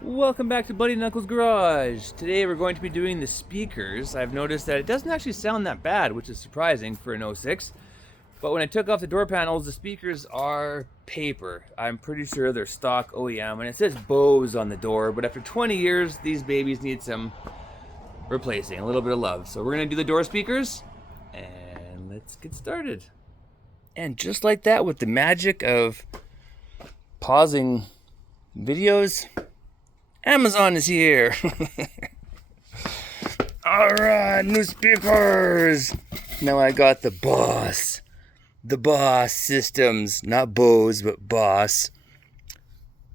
Welcome back to Buddy Knuckles Garage. Today we're going to be doing the speakers. I've noticed that it doesn't actually sound that bad, which is surprising for an 06. But when I took off the door panels, the speakers are paper. I'm pretty sure they're stock OEM, and it says Bose on the door, but after 20 years, these babies need some replacing, a little bit of love. So we're gonna do the door speakers, and let's get started. And just like that, with the magic of pausing videos, Amazon is here. Alright, new speakers. Now I got the Boss systems, not Bose, but Boss.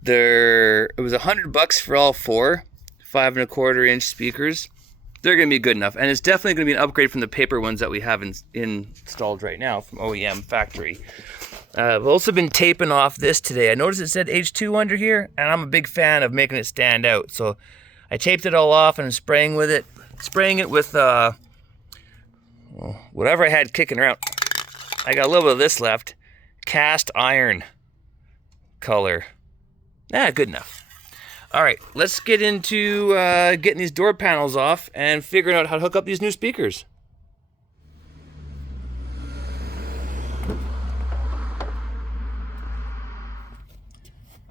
It was $100 for all four 5.25-inch speakers. They're gonna be good enough, and it's definitely gonna be an upgrade from the paper ones that we have installed right now from OEM factory. I've also been taping off this today. I noticed it said H2 under here, and I'm a big fan of making it stand out. So I taped it all off and I'm spraying it with whatever I had kicking around. I got a little bit of this left. Cast iron color. Good enough. All right, let's get into getting these door panels off and figuring out how to hook up these new speakers.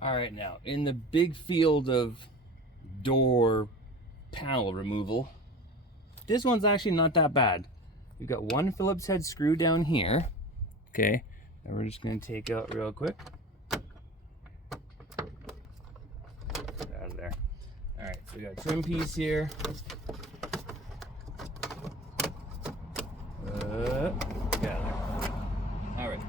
All right, now in the big field of door panel removal, this one's actually not that bad. We've got one Phillips head screw down here. Okay, and we're just gonna take out real quick. Out of there. All right, so we got a trim piece here. Got there. All right.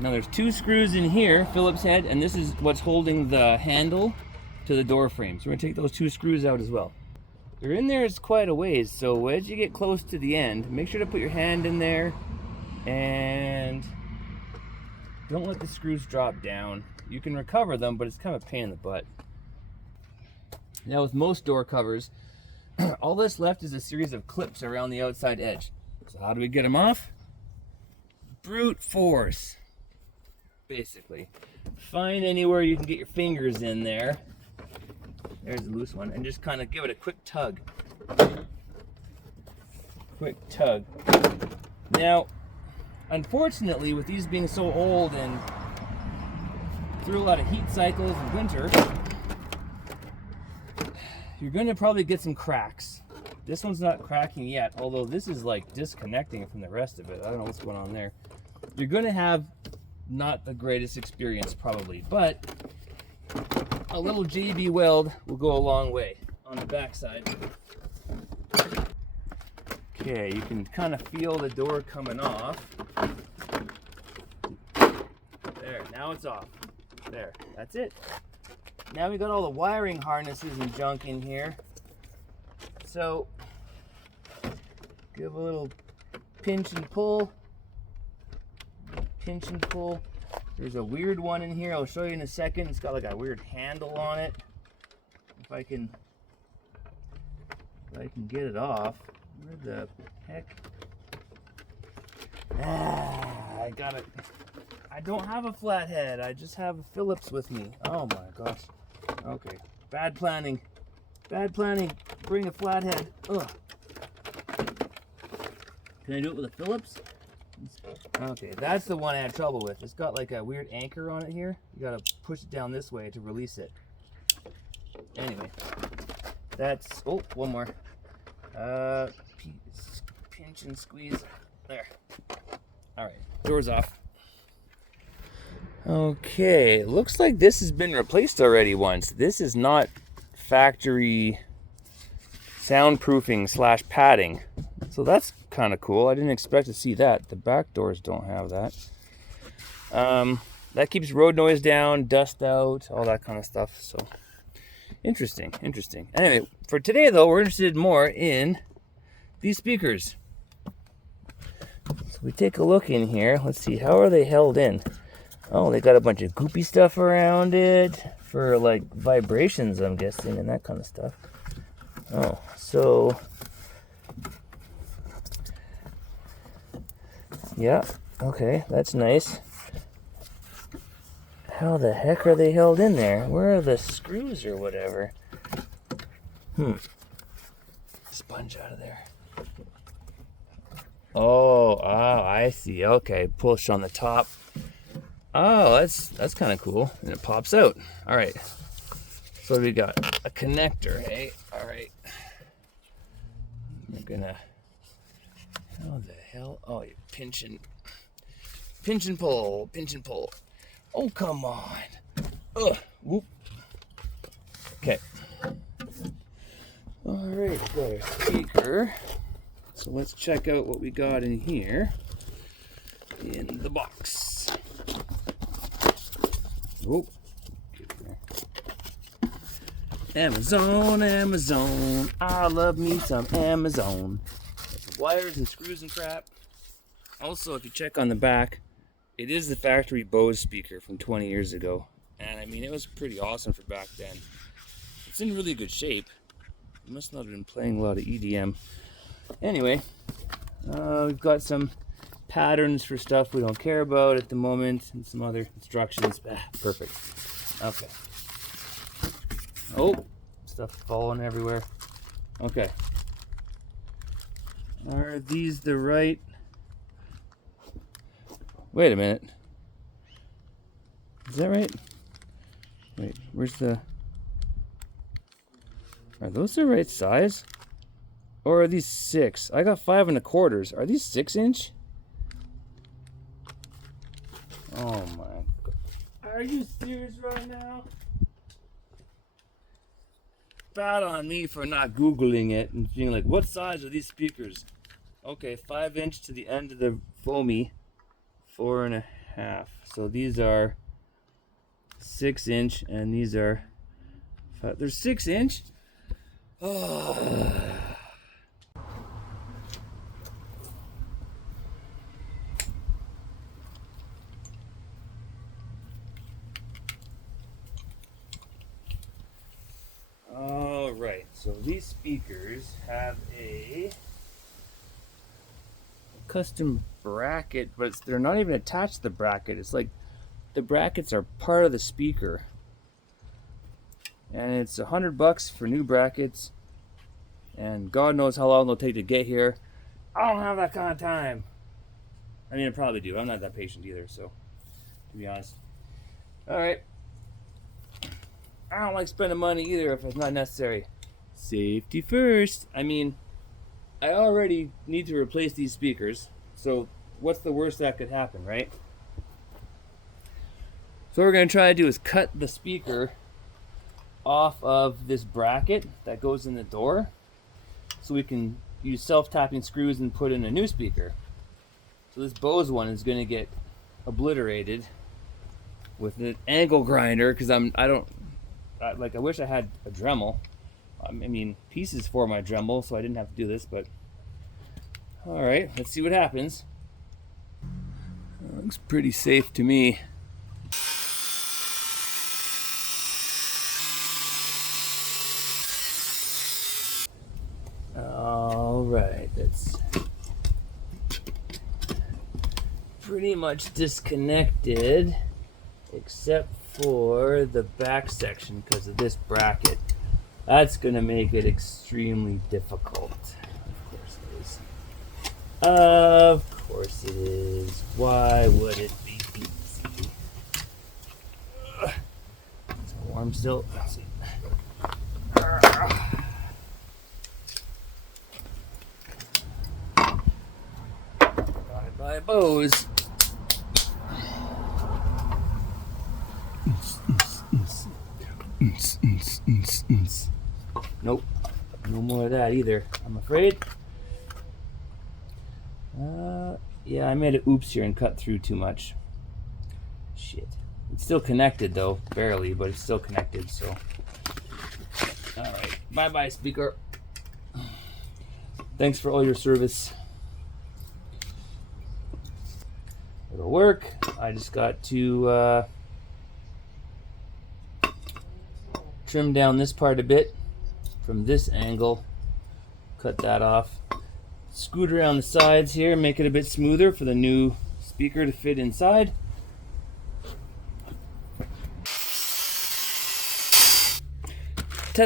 Now there's two screws in here, Phillips head, and this is what's holding the handle to the door frame. So we're gonna take those two screws out as well. They're in there, it's quite a ways, so as you get close to the end, make sure to put your hand in there and don't let the screws drop down. You can recover them, but it's kind of a pain in the butt. Now with most door covers, all that's left is a series of clips around the outside edge. So how do we get them off? Brute force. Basically, find anywhere you can get your fingers in there. There's a loose one, and just kind of give it a quick tug. Now, unfortunately, with these being so old and through a lot of heat cycles in winter, you're going to probably get some cracks. This one's not cracking yet, although this is like disconnecting from the rest of it. I don't know what's going on there. You're going to have not the greatest experience probably, but a little JB weld will go a long way on the back side. Okay, you can kind of feel the door coming off. There, now it's off. There, that's it. Now we got all the wiring harnesses and junk in here. So, give a little pinch and pull. Pinch and pull. There's a weird one in here. I'll show you in a second. It's got like a weird handle on it. If I can get it off. Where the heck? I got it. I don't have a flathead. I just have a Phillips with me. Oh my gosh. Okay. Bad planning. Bad planning. Bring a flathead. Ugh. Can I do it with a Phillips? Okay, that's the one I had trouble with. It's got like a weird anchor on it here. You gotta push it down this way to release it. Anyway, that's, oh, one more. Pinch and squeeze. There. All right, door's off. Okay, looks like this has been replaced already once. This is not factory soundproofing / padding. So that's kind of cool. I didn't expect to see that. The back doors don't have that. That keeps road noise down, dust out, all that kind of stuff. So interesting. Anyway, for today though, we're interested more in these speakers. So we take a look in here. Let's see, how are they held in? Oh, they got a bunch of goopy stuff around it for like vibrations, I'm guessing, and that kind of stuff. Oh, so yeah, okay, that's nice. How the heck are they held in there? Where are the screws or whatever? Sponge out of there. Oh, I see. Okay, push on the top. Oh, that's kind of cool. And it pops out. All right. So we got a connector, hey? All right. We're gonna, how the hell? Oh, you're pinching. Pinch and pull, pinch and pull. Oh, come on. Ugh, whoop. Okay. All right, got our speaker. So let's check out what we got in here in the box. Whoop. Amazon, Amazon. I love me some Amazon. Wires and screws and crap. Also, if you check on the back, it is the factory Bose speaker from 20 years ago. And I mean, it was pretty awesome for back then. It's in really good shape. It must not have been playing a lot of EDM. Anyway, we've got some patterns for stuff we don't care about at the moment and some other instructions. Perfect. Okay. Oh, stuff falling everywhere. Okay. Are these the right? Wait a minute. Is that right? Wait, where's the... Are those the right size? Or are these 6? I got 5 1/4. Are these 6-inch? Oh my God. Are you serious right now? Bad on me for not Googling it and being like, what size are these speakers? Okay, 5-inch to the end of the foamy, 4 1/2. So these are 6-inch and these are 5. They're 6-inch? Oh. All right, so these speakers have a custom bracket, but they're not even attached to the bracket. It's like the brackets are part of the speaker. And it's $100 for new brackets. And God knows how long it'll take to get here. I don't have that kind of time. I mean, I probably do. I'm not that patient either, so to be honest. All right. I don't like spending money either if it's not necessary. Safety first. I mean, I already need to replace these speakers, so what's the worst that could happen, right? So what we're going to try to do is cut the speaker off of this bracket that goes in the door so we can use self-tapping screws and put in a new speaker. So this Bose one is going to get obliterated with an angle grinder because I wish I had a Dremel. I mean, pieces for my Dremel, so I didn't have to do this, but all right, let's see what happens. Looks pretty safe to me. All right, that's pretty much disconnected except for the back section because of this bracket. That's going to make it extremely difficult. Of course it is. Of course it is. Why would it be easy? It's warm still. Let's see. Bye, Bose. Nope, no more of that either, I'm afraid. Yeah, I made an oops here and cut through too much. Shit. It's still connected though, barely, but it's still connected, so. Alright, bye-bye speaker. Thanks for all your service. It'll work. I just got to trim down this part a bit from this angle, cut that off, scoot around the sides here, make it a bit smoother for the new speaker to fit inside.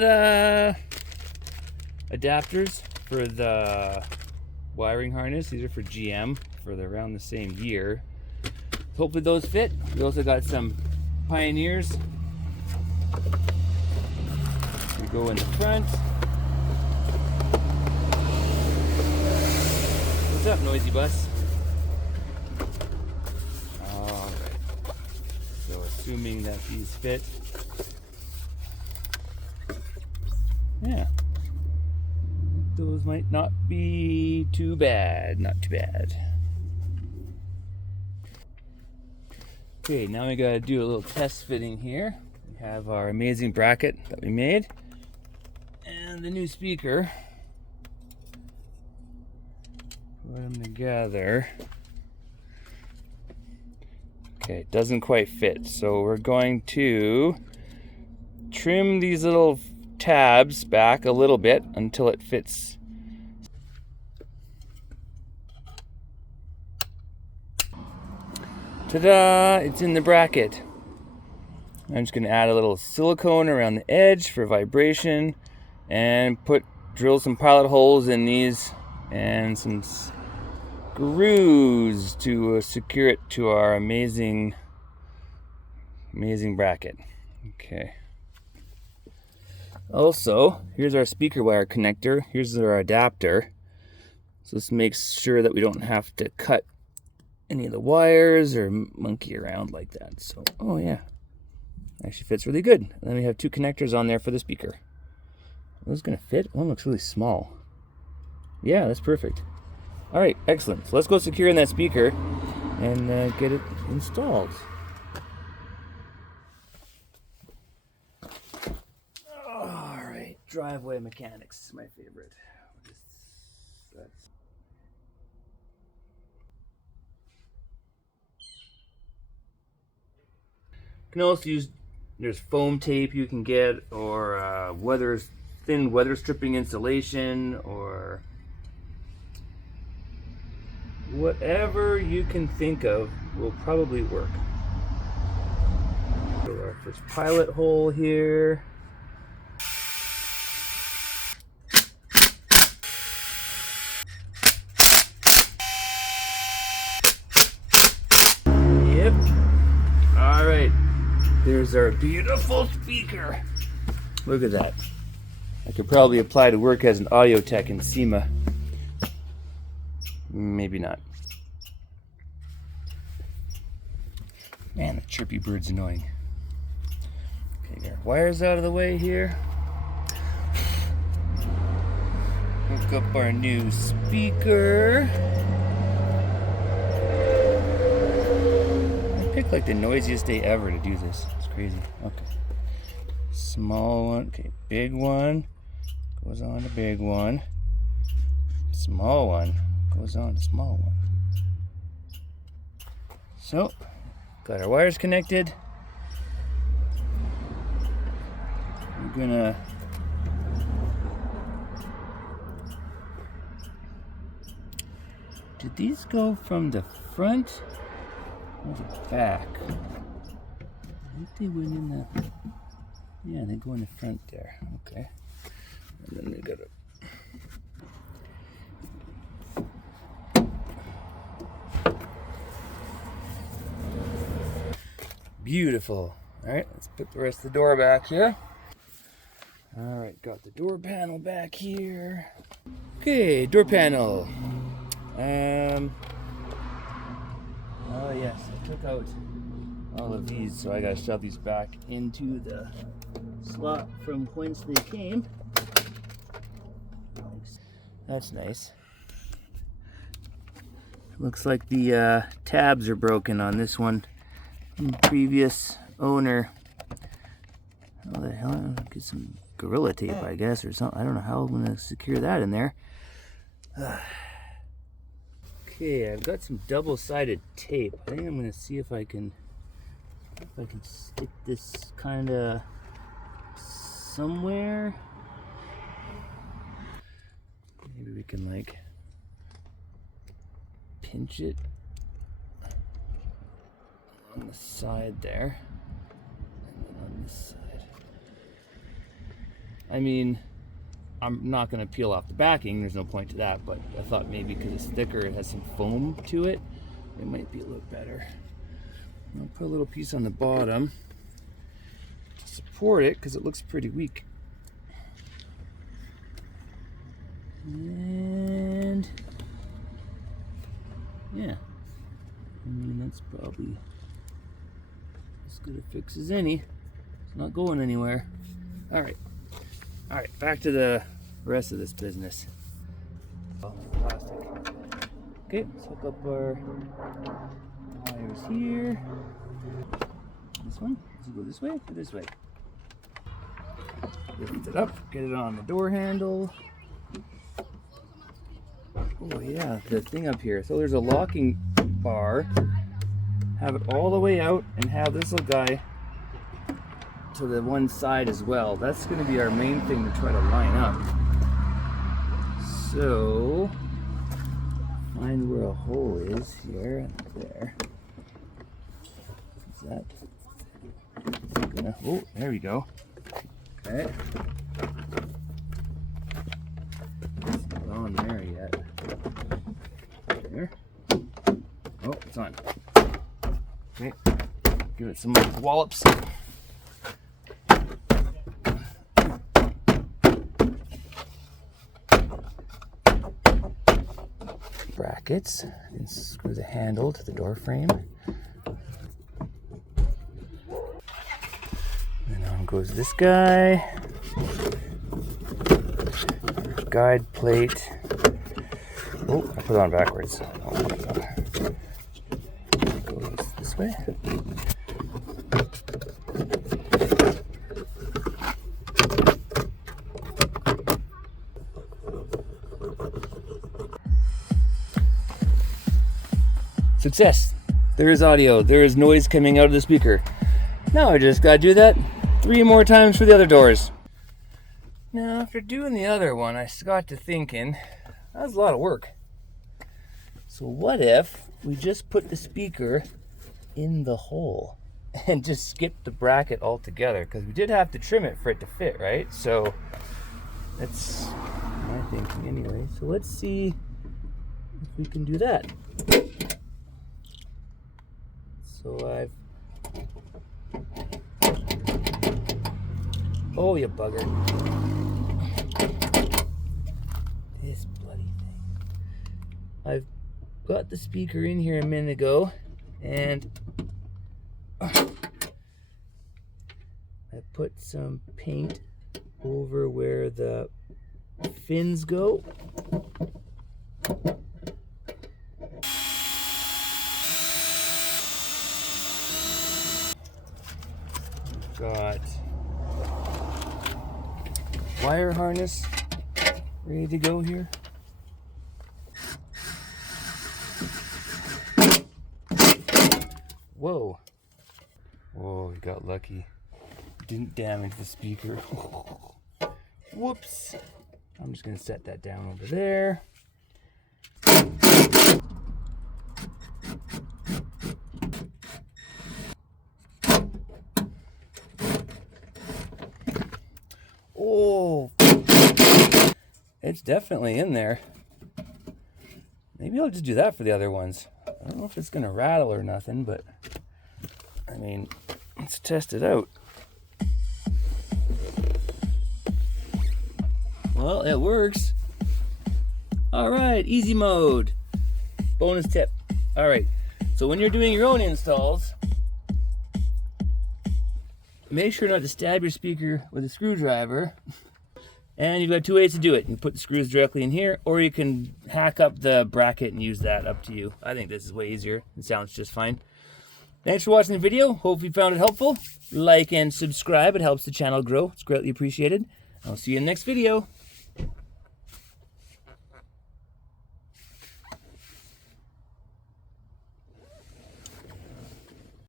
ta-da! Adapters for the wiring harness. These are for GM for around the same year. Hopefully those fit. We also got some Pioneers. We go in the front. What's up, noisy bus? Alright. So assuming that these fit. Yeah. Those might not be too bad. Not too bad. Okay, now we gotta do a little test fitting here. We have our amazing bracket that we made and the new speaker. Put them together. Okay, it doesn't quite fit, so we're going to trim these little tabs back a little bit until it fits. Ta-da! It's in the bracket. I'm just going to add a little silicone around the edge for vibration and drill some pilot holes in these and some screws to secure it to our amazing bracket. Okay. Also, here's our speaker wire connector. Here's our adapter. So this makes sure that we don't have to cut any of the wires or monkey around like that. So, oh yeah, actually fits really good. And then we have two connectors on there for the speaker. Are those gonna fit? One looks really small. Yeah, that's perfect. All right, excellent. So let's go secure in that speaker and get it installed. All right, driveway mechanics, my favorite. You can also use, there's foam tape you can get, or thin weather stripping insulation, or whatever you can think of will probably work. So our first pilot hole here. Yep. All right. There's our beautiful speaker. Look at that. I could probably apply to work as an audio tech in SEMA. Maybe not. Man, the chirpy bird's annoying. Okay, get our wires out of the way here. Hook up our new speaker. Picked like the noisiest day ever to do this. It's crazy. Okay. Small one. Okay, big one goes on to big one. Small one goes on to small one. So, got our wires connected. We're gonna did these go from the front? The back. I think they went in the. Yeah, they go in the front there. Okay. And then they got beautiful. All right, let's put the rest of the door back here. All right, got the door panel back here. Okay, door panel. Oh yes, I took out all of these, so I gotta shove these back into the slot from whence they came. That's nice. Looks like the tabs are broken on this one from the previous owner. How the hell? Get some Gorilla Tape, I guess, or something. I don't know how I'm gonna secure that in there. Okay, I've got some double-sided tape. I think I'm gonna see if I can stick this kind of somewhere. Maybe we can like pinch it on the side there, and then on this side. I mean, I'm not going to peel off the backing, there's no point to that, but I thought maybe because it's thicker, it has some foam to it, it might be a little better. I'll put a little piece on the bottom to support it because it looks pretty weak. And yeah, I mean, that's probably as good a fix as any. It's not going anywhere. All right, back to the rest of this business. Plastic. Okay, let's hook up our wires here. This one, does it go this way or this way? Lift it up, get it on the door handle. Oh yeah, the thing up here. So there's a locking bar. Have it all the way out and have this little guy to the one side as well. That's going to be our main thing to try to line up. So find where a hole is here and there. Is that gonna, oh, there we go. Okay. It's not on there yet. There. Oh, it's on. Okay. Give it some more wallops. Brackets, and screw the handle to the door frame. And on goes this guy. Guide plate. Oh, I put it on backwards. Goes this way. Success! There is audio, there is noise coming out of the speaker. Now I just gotta do that 3 more times for the other doors. Now after doing the other one, I got to thinking, that was a lot of work. So what if we just put the speaker in the hole and just skip the bracket altogether? Because we did have to trim it for it to fit, right? So that's my thinking anyway. So let's see if we can do that. So oh, you bugger. This bloody thing. I've got the speaker in here a minute ago, and I put some paint over where the fins go. Got wire harness ready to go here. Whoa. Whoa, we got lucky. Didn't damage the speaker. Whoops. I'm just going to set that down over there. Oh, it's definitely in there. Maybe I'll just do that for the other ones. I don't know if it's gonna rattle or nothing, but I mean, let's test it out. Well, it works. All right, easy mode. Bonus tip. All right, so when you're doing your own installs, make sure not to stab your speaker with a screwdriver. And you've got 2 ways to do it. You put the screws directly in here, or you can hack up the bracket and use that, up to you. I think this is way easier. It sounds just fine. Thanks for watching the video. Hope you found it helpful. Like and subscribe. It helps the channel grow. It's greatly appreciated. I'll see you in the next video.